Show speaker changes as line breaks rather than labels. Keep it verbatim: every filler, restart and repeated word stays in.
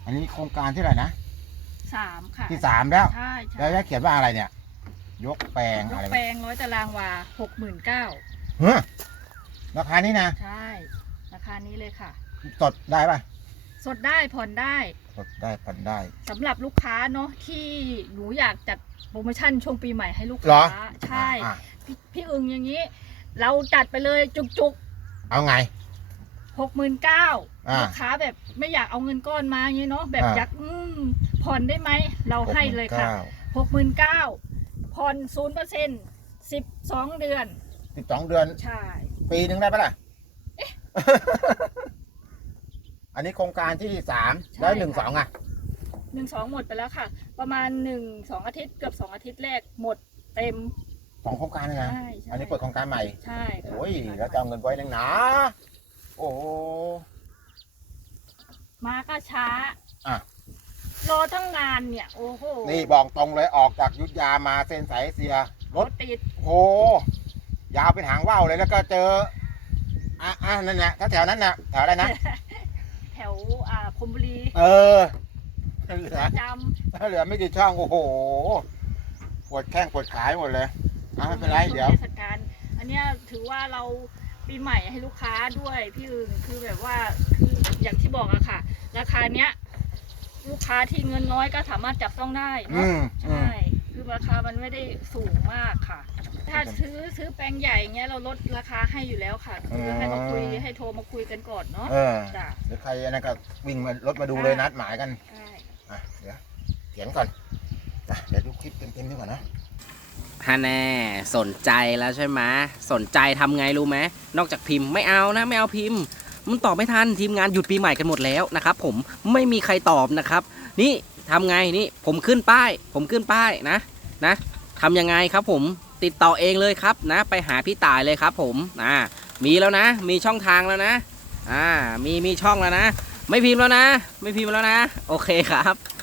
นนี้โครงการที่ไหนนะ
สามค่ะ
ที่สามแล้ว
ใช่ใช่
แล้วจะเขียนว่าอะไรเนี่ยยกแปลง
ย
อะ
ก
ไร
แปลงร้อยตารางวาหกหมื่นเก้า
เฮ้ยราคานี้นะ
ใช่ราคานี้เลยค่ะ
สดได้ป่ะ
สดได้ผ่อนได้
สดได้ผ่อนได้
สำหรับลูกค้าเนาะที่หนูอยากจัดโปรโมชั่นช่วงปีใหม่ให้ลูก
เหรอ
ค้าใช่
อ่ะ
พี่พี่อึงอย่างนี้ เราจัดไปเลยจุก
เอาไง
ๆหกหมื่นเก้า
อ่า
ลูกค้าแบบไม่อยากเอาเงินก้อนมาอย่างนี้เนาะแบบ
อ่า
อยากอืมผ่อนได้ไหมเราให้เลยค่ะ
หก
หกหมื่นเก้าผ่อนศูนย์เปอร์เซ็นต์สิบสองเดือน
สิบสองเดือน
ใช่
ปีหนึ่งได้ปะล่ะ อันนี้โครงการที่สามแล้วหนึ่งสองอ่ะ
หนึ่งสองหมดไปแล้วค่ะ ประมาณหนึ่งสองอาทิตย์เกือบสองอาทิตย์แรกหมดเต็ม
สองโครงการเลยนะ
ใช่ใช่
อันนี้เปิดโครงการใหม่
ใช่ค่ะ
โอ้ยแล้วจะเอาเงินไว้นังหนาโอ้โห
มาก็ช้า
อ่ะ
รอตั้งนานเนี่ยโอ้โห
นี่บอกตรงเลยออกจากยุทธยามาเส้นสายเสียรถ
ติด
โหยาวเป็นหางว่าวเลยแล้วก็เจออ่ะอ่ะนั่นแหละถ้าแถวนั้นน่ะแถวอะไรนะ
แถวอ่าพรหมบุรี
เออเหลือ
จ
เหลือไม่กี่ช่องโอ้โหปวดแข้งปวดขาหมดเลย
ำ
อ่ะไม่เป็นไรเดี๋ยว
เทศกาลอันเนี้ยถือว่าเราปีใหม่ให้ลูกค้าด้วยพี่อึงคือแบบว่าคืออย่างที่บอกอะค่ะ ราคาเนี้ย ลูกค้าที่เงินน้อยก็สามารถจับต้องได้
อื
เนาะ
มอื
ใช่
ม
คือราคามันไม่ได้สูงมากค่ะ ถ้าซื้อซื้อแปลงใหญ่เงี้ยเราลดราคาให้อยู่แล้วค่ะคือให้มาคุยให้โทรมาคุยกันก่อนเนาะ
เออ
จ้ะ
หรือใครนะก็วิ่งมารถมาดูเลยนัดหมายกัน
ใช่
อ่ะเดี๋ยวเขียนก่อนอ่ะเดี๋ยวดูคลิปเต็มๆดีกว่านะ
ฮะแน่สนใจแล้วใช่ไหมสนใจทำไงรู้ไหมนอกจากพิมพ์ไม่เอานะไม่เอาพิมพ์มันตอบไม่ทันทีมงานหยุดปีใหม่กันหมดแล้วนะครับผมไม่มีใครตอบนะครับนี่ทำไงนี่ผมขึ้นป้าย ผมขึ้นป้ายนะนะทำยังไงครับผมติดต่อเองเลยครับนะไปหาพี่ต่ายเลยครับผมอ่ามีแล้วนะมีช่องทางแล้วนะอ่ามีมีช่องแล้วนะไม่พิมพ์แล้วนะไม่พิมพ์แล้วนะโอเคครับ